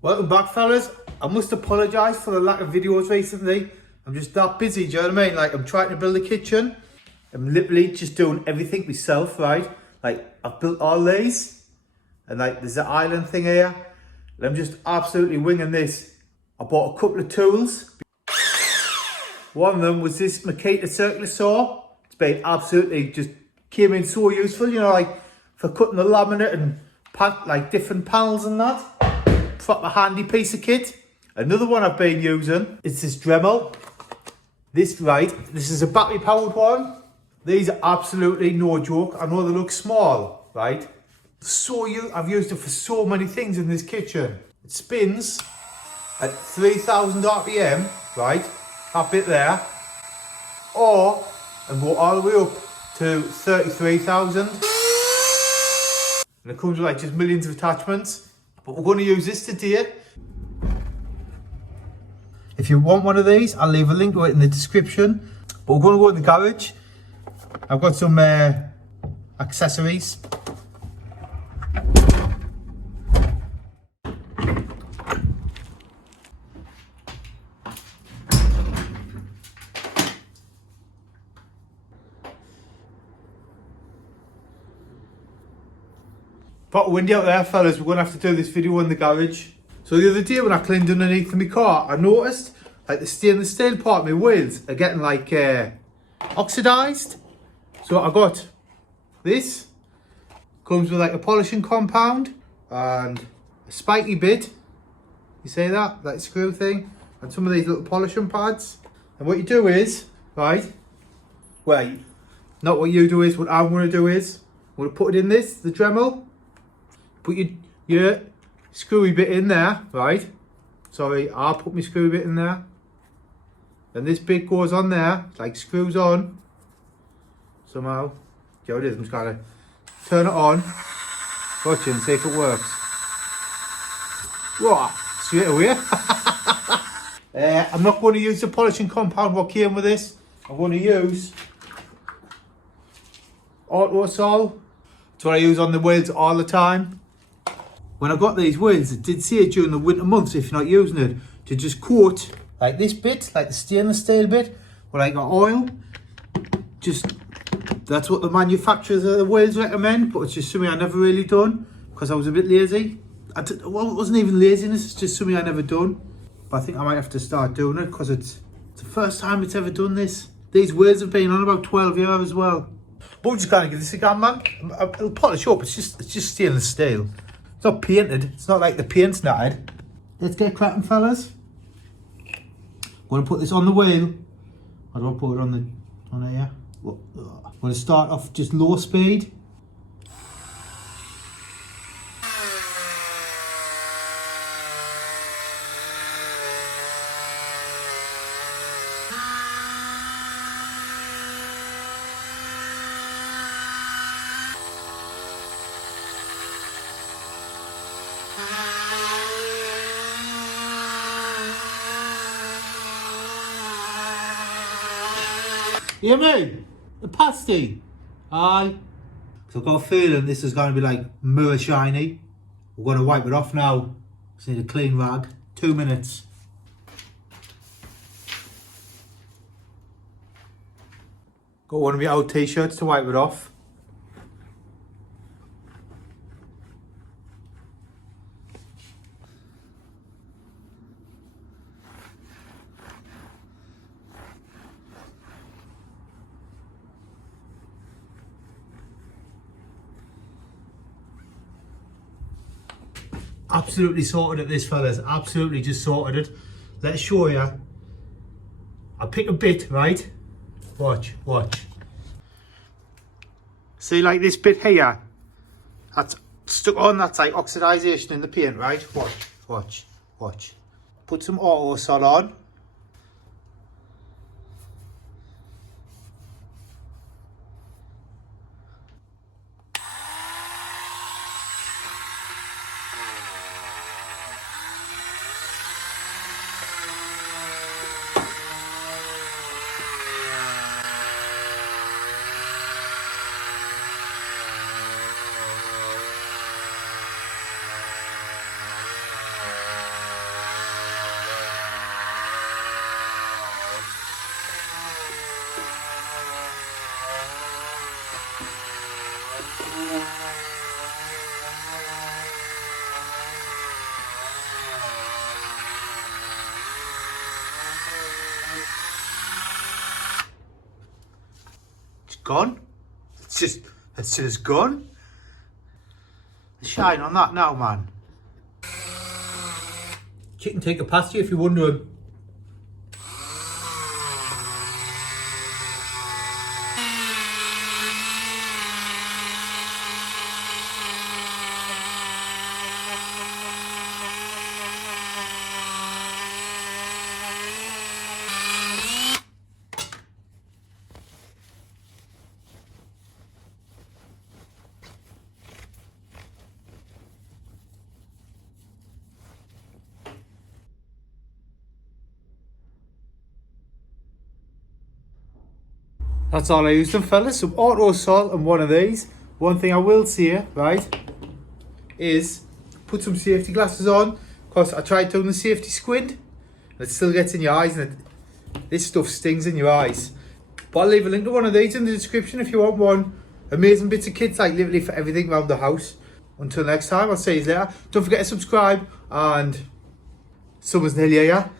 Welcome back, fellas. I must apologise for the lack of videos recently. I'm just that busy, do you know what I mean? Like, I'm trying to build a kitchen. I'm literally just doing everything myself, right? Like, I've built all these, and like, there's an island thing here, and I'm just absolutely winging this. I bought a couple of tools. One of them was this Makita circular saw. It's been absolutely just came in so useful, you know, like for cutting the laminate and like different panels and that. Proper handy piece of kit. Another one I've been using is this Dremel. This is a battery powered one. These are absolutely no joke. I know they look small, right? I've used it for so many things in this kitchen. It spins at 3,000 RPM, right? That bit there. And go all the way up to 33,000. And it comes with like just millions of attachments. But we're going to use this today. If you want one of these, I'll leave a link to it in the description. But we're going to go in the garage. I've got some accessories. But windy out there, fellas. We're going to have to do this video in the garage. So the other day when I cleaned underneath my car, I noticed like the stainless steel part of my wheels are getting like oxidised. So I got this. Comes with like a polishing compound and a spiky bit. You see that? That screw thing. And some of these little polishing pads. And what you do is, right? Wait, not what you do is, what I'm going to do is, I'm going to put it in this, the Dremel. Put your screwy bit in there, right? Sorry, I'll put my screwy bit in there. And this bit goes on there, like screws on. Somehow. See how it is, I'm just going to turn it on. Watch it and see if it works. Whoa, straight away. I'm not going to use the polishing compound what came with this. I'm going to use Auto Sol. It's what I use on the wheels all the time. When I got these wheels, it did say during the winter months, if you're not using it, to just coat like this bit, like the stainless steel bit, or like oil. Just, that's what the manufacturers of the wheels recommend, but it's just something I never really done because I was a bit lazy. Well, it wasn't even laziness, it's just something I never done. But I think I might have to start doing it because it's the first time it's ever done this. These wheels have been on about 12 years as well. But we're just going to give this a go, man. It'll polish up, it's just stainless steel. It's not painted. It's not like the paint's knotted. Let's get cracking, fellas. I'm going to put this on the wheel. How do I put it on here? I'm going to start off just low speed. You hear me? The pasty. Aye. So I've got a feeling this is going to be like mirror shiny. We're going to wipe it off now. Just need a clean rag. 2 minutes. Got one of my old t-shirts to wipe it off. Absolutely sorted at this, fellas. Absolutely just sorted it. Let's show you. I pick a bit, right? Watch. See, like this bit here, that's stuck on. That's like oxidization in the paint, right? Watch. Put some Auto Sol on. gone. It's just gone. The shine on that now, man. Chicken tikka pasta, if you're wondering. That's all I used them, fellas. Some auto salt and one of these. One thing I will say, right, is put some safety glasses on, because I tried doing the safety squint and it still gets in your eyes, and this stuff stings in your eyes. But I'll leave a link to one of these in the description if you want one. Amazing bits of kits, like literally for everything around the house. Until next time, I'll see you later. Don't forget to subscribe, and summer's nearly here.